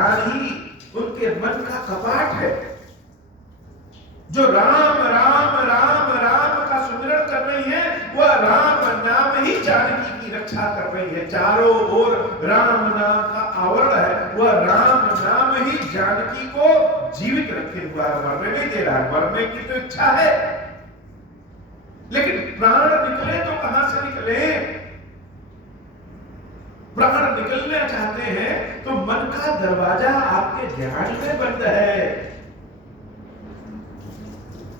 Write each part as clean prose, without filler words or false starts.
ध्यान ही उनके मन का कपाट है। जो राम राम राम राम का सुमिरन कर रही है, वह राम नाम ही जानकी की रक्षा कर रही है। चारों ओर राम नाम का आवरण है, वह राम नाम ही जानकी को जीवित रखे हुआ है, मरने नहीं दे रहा है। मरने की तो इच्छा है, लेकिन प्राण निकले तो कहां से निकले? प्राण निकलना चाहते हैं तो मन का दरवाजा आपके ध्यान में बंद है,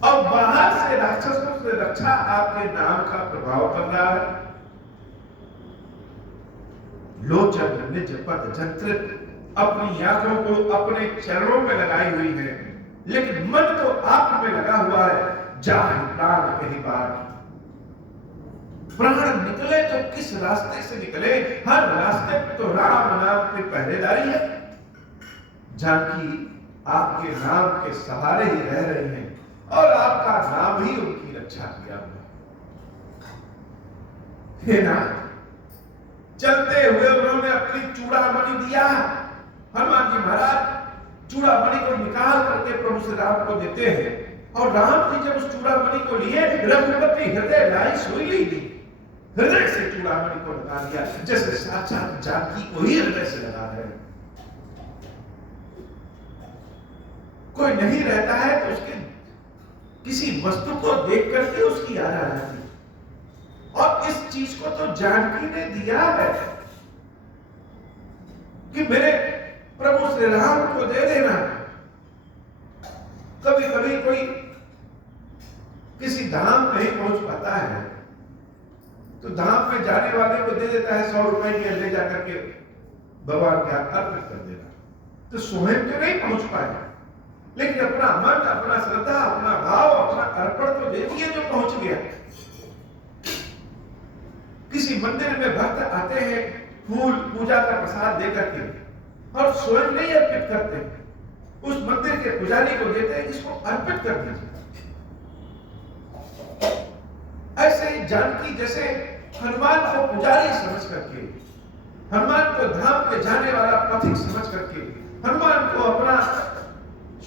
और बाहर से राक्षसों से रक्षा आपके नाम का प्रभाव कर रहा है। लोचन निज पद जंत्रित अपनी आंखों को अपने चरणों में लगाई हुई है, लेकिन मन तो आप में लगा हुआ है। जाहि प्राण कहीं बात, प्राण निकले तो किस रास्ते से निकले? हर रास्ते पे तो राम नाम की पहरेदारी है। जानकी आपके नाम के सहारे ही रह रही हैं, और आपका नाम ही उनकी रक्षा किया हुआ। हे नाथ, चलते हुए उन्होंने अपनी चूड़ामणि दिया। हनुमान जी महाराज चूड़ामणि को निकाल करके प्रभु श्री राम को देते हैं, और राम जी जब उस चूड़ामणि को लिए, रघुपति हृदय लाई सोई ली, हृदय से चूड़ामणि को लगा दिया, जैसे साक्षात जानकी को ही हृदय से लगा रहे हैं। कोई नहीं रहता है तो उसके किसी वस्तु को देख करके उसकी याद आ जाती है, और इस चीज को तो जानकी ने दिया है कि मेरे प्रभु श्री राम को दे देना। कभी कभी कोई किसी धाम नहीं पहुंच पाता है तो धाम में जाने वाले को दे देता है 100 रुपए के, ले जाकर के भगवान के हाथ अर्पित कर देना। तो स्वयं तो नहीं पहुंच पाए, लेकिन अपना मन, अपना श्रद्धा, अपना भाव, अपना अर्पण तो दे दिए जो पहुंच गया। किसी मंदिर में भक्त आते हैं फूल पूजा का प्रसाद देकर के, और स्वयं नहीं अर्पित करते, उस मंदिर के पुजारी को देते हैं, इसको अर्पित कर दीजिए। ऐसे ही जानकी जैसे हनुमान को पुजारी समझ करके, हनुमान को धाम पे जाने वाला पथिक समझ करके, हनुमान को अपना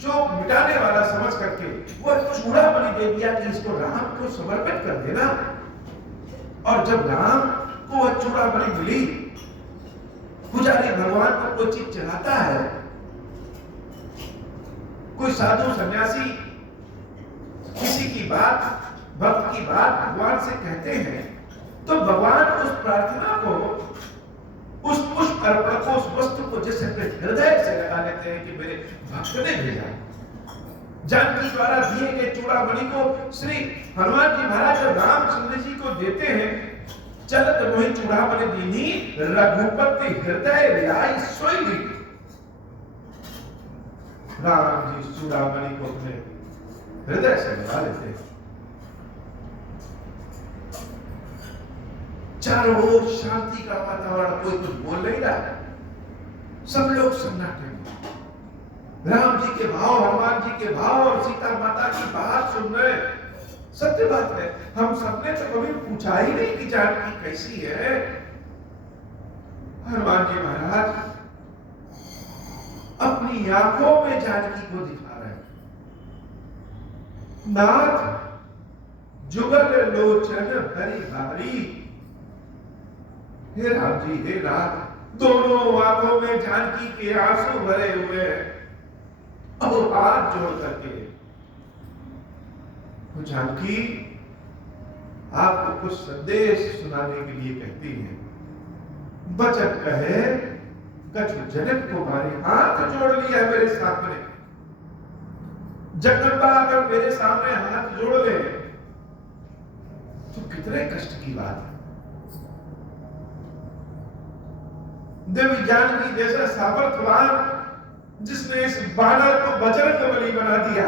शोक मिटाने वाला समझ करके वह चूड़ामणि दे दिया कि इसको राम को समर्पित कर देना। और जब राम को वह चूड़ामणि मिली, पुजारी भगवान को कोई चीज चढ़ाता है, कोई साधु सन्यासी किसी की बात, भक्त की बात भगवान से कहते हैं, तो भगवान उस प्रार्थना को, उस पुष्प अर्पण को, उस वस्तु को जैसे अपने हृदय से लगा लेते हैं कि मेरे भक्त ने भेजा। जानकी द्वारा दिए गए चूड़ामणि को श्री हनुमान जी महाराज जब रामचंद्र जी को देते हैं, चलत मोहि चूड़ामणि दीनी रघुपति हृदय लाई सोई ली। राम जी चूड़ामणि को अपने हृदय से लगा लेते हैं। चारों ओर शांति का वातावरण, कोई कुछ बोल नहीं रहा, सब लोग सन्नाटे में। राम जी के भाव, हनुमान जी के भाव और सीता माता की बात सुन रहे। सत्य बात है, हम सबने तो कभी पूछा ही नहीं कि जानकी कैसी है। हनुमान जी महाराज अपनी आंखों में जानकी को दिखा रहे हैं। नाथ जुगल लोचन हरि भारी, हे राम जी, हे राम, दोनों आंखों में जानकी के आंसू भरे हुए हैं। अब हाथ जोड़ करके तो जानकी आपको कुछ संदेश सुनाने के लिए कहती है। बचन कहे कछु जनक को मारे, हाथ जोड़ लिया मेरे सामने। जगदम्बा अगर मेरे सामने हाथ जोड़ ले तो कितने कष्ट की बात है। देवी जानकी जैसा सामर्थ्यवान, जिसने इस बानर को बजरंगबली बना दिया,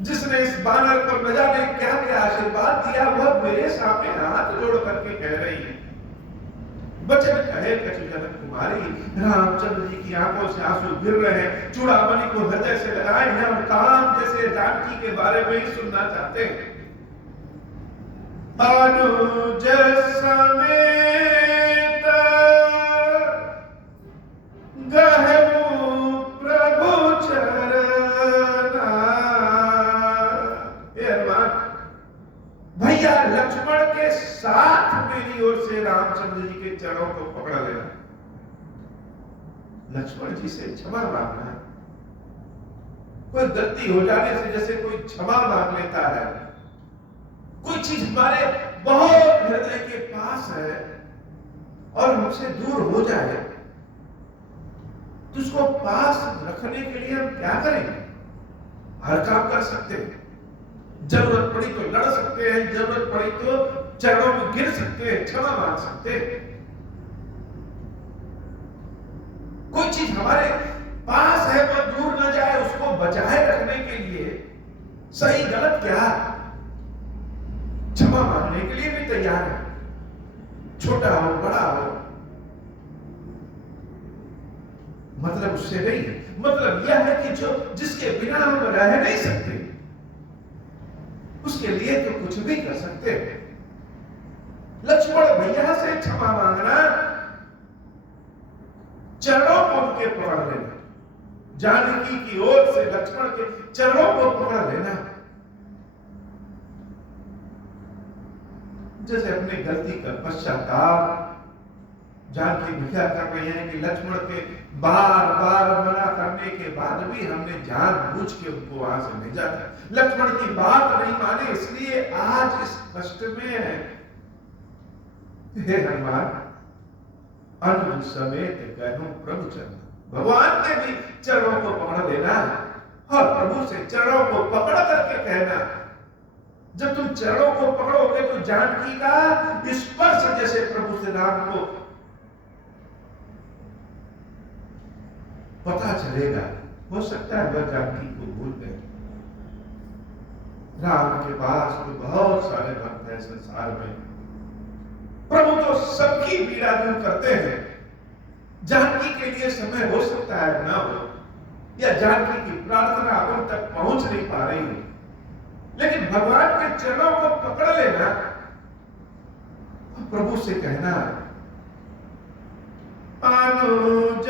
जिसने इस बानर को न जाने क्या क्या आशीर्वाद दिया, वह मेरे सामने हाथ जोड़ करके कह रही है। बचन कहे कछु जनक कुमारी, रामचंद्र जी की आंखों से आंसू गिर रहे हैं, चूड़ामणि को हृदय से लगाए हैं और काम जैसे जानकी के बारे में ही सुनना चाहते हैं। अनुज समेत गह चरणों को पकड़ लेना, लक्ष्मण जी से क्षमा मांगना। कोई गलती हो जाने से जैसे कोई क्षमा मांग लेता है, कोई चीज हमारे बहुत हृदय के पास है और हमसे दूर हो जाए तो उसको पास रखने के लिए हम क्या करेंगे? हर काम कर सकते हैं, जरूरत पड़ी तो लड़ सकते हैं, जरूरत पड़ी तो चरणों में गिर सकते हैं, क्षमा मांग सकते हैं। कोई चीज हमारे पास है वो दूर न जाए, उसको बचाए रखने के लिए सही गलत क्या क्षमा मांगने के लिए भी तैयार है, छोटा हो बड़ा हो। मतलब उससे नहीं है, मतलब यह है कि जो जिसके बिना हम रह नहीं सकते उसके लिए तो कुछ भी कर सकते हैं। लक्ष्मण भैया से क्षमा मांगना, चरणों को उनके पकड़ लेना, जानकी की ओर से लक्ष्मण के चरणों को पकड़ लेना, जैसे अपनी गलती का पश्चाताप जानकी भैया कर रहे हैं कि लक्ष्मण के बार बार मना करने के बाद भी हमने जानबूझ के उनको वहां से भेजा था। लक्ष्मण की बात नहीं माने, इसलिए आज इस कष्ट में है। हे हनुमान, अनुज समेत गहूं प्रभु चरण, भगवान के भी चरणों को पकड़ लेना और प्रभु से चरणों को पकड़ करके कहना। जब तुम चरणों को पकड़ोगे तो जानकी का स्पर्श जैसे प्रभु से राम को पता चलेगा। हो सकता है वह जानकी को भूल गए। राम के पास तो बहुत सारे भक्त हैं संसार में, प्रभु तो सबकी पीड़ा दूर करते हैं। जानकी के लिए समय हो सकता है ना हो, या जानकी की प्रार्थना उन तक पहुंच नहीं पा रही हो, लेकिन भगवान के चरणों को पकड़ लेना और प्रभु से कहना, अनुज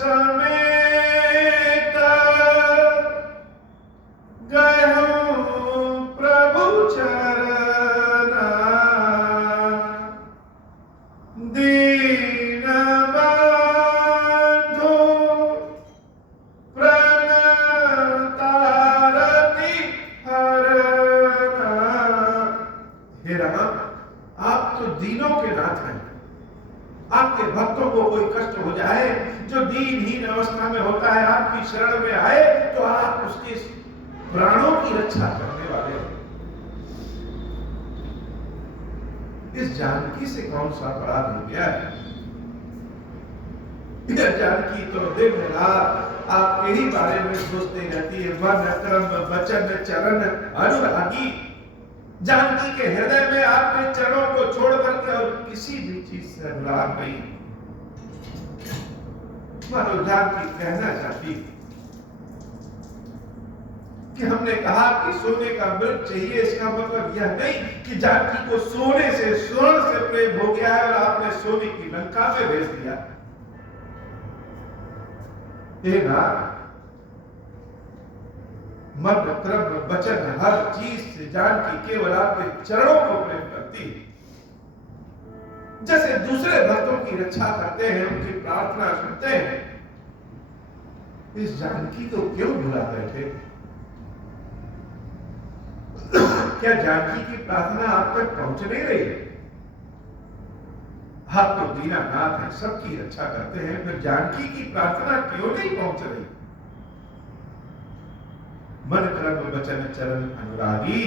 समेत गहूं प्रभु चरण, दीन बंधु प्रण तारति हरना। हे राम, आप तो दीनों के नाथ हैं। आपके भक्तों को कोई कष्ट हो जाए, जो दीनहीन अवस्था में होता है, आपकी शरण में आए तो आप उसके प्राणों की रक्षा करने वाले हैं। इस जानकी से कौन सा अपराध हो गया है? यह जानकी तो दिन रात आपके ही बारे में सोचती रहती है, मन कर्म वचन चरण अनुरागी। जानकी के हृदय में आपके चरणों को छोड़ करके और किसी भी चीज से अनुराग नहीं। मानो जानकी कहना चाहती कि हमने कहा कि सोने का मृग चाहिए, इसका मतलब यह नहीं कि जानकी को सोने से स्वर्ण से प्रेम हो गया है और आपने सोने की लंका में भेज दिया। मन कर्म वचन हर चीज से जानकी केवल आपके चरणों को प्रेम करती है। जैसे दूसरे भक्तों की रक्षा करते हैं, उनकी प्रार्थना सुनते हैं, इस जानकी को क्यों भुला बैठे? क्या जानकी की प्रार्थना आप तक पहुंच नहीं रही है? आप तो दीनानाथ हैं, सबकी रक्षा करते हैं, फिर जानकी की प्रार्थना क्यों नहीं पहुंच रही? मन कर्म वचन चरण अनुरागी,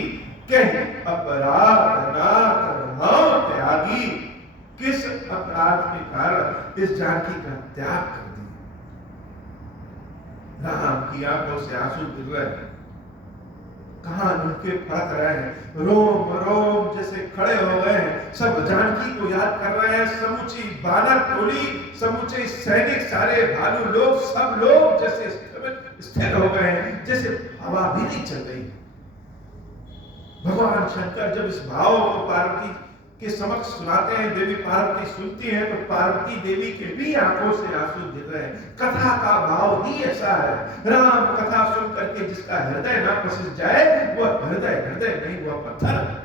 कह अपराध नाथ हम त्यागी। किस अपराध के कारण इस जानकी का त्याग कर दिया? राम की आंखों से आंसू गिर रहे हैं, कान उनके फड़क रहे हैं, रोम रोम जैसे खड़े हो गए हैं। सब जानकी को याद कर रहे हैं। समूची बानर टोली, समूचे सैनिक, सारे भालू लोग, सब लोग जैसे स्थिर हो गए हैं, जैसे हवा भी नहीं चल रही। भगवान शंकर जब इस भाव को पार्वती के समक्ष सुनाते हैं, देवी पार्वती सुनती हैं, तो पार्वती देवी के भी आंखों से आंसू गिर रहे हैं। कथा का भाव ही ऐसा है। राम कथा सुन करके जिसका हृदय ना पसंद जाए, वह हृदय नहीं, वह पत्थर है।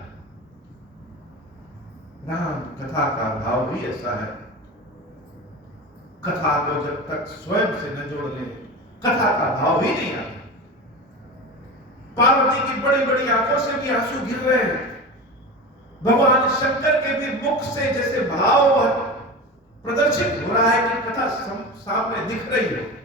राम कथा का भाव ही ऐसा है। कथा को जब तक स्वयं से न जोड़ ले, कथा का भाव ही नहीं आता। पार्वती की बड़ी बड़ी आंखों से भी आंसू गिर रहे हैं। भगवान शंकर के भी मुख से जैसे भाव प्रदर्शित हो रहा है कि कथा सामने दिख रही है।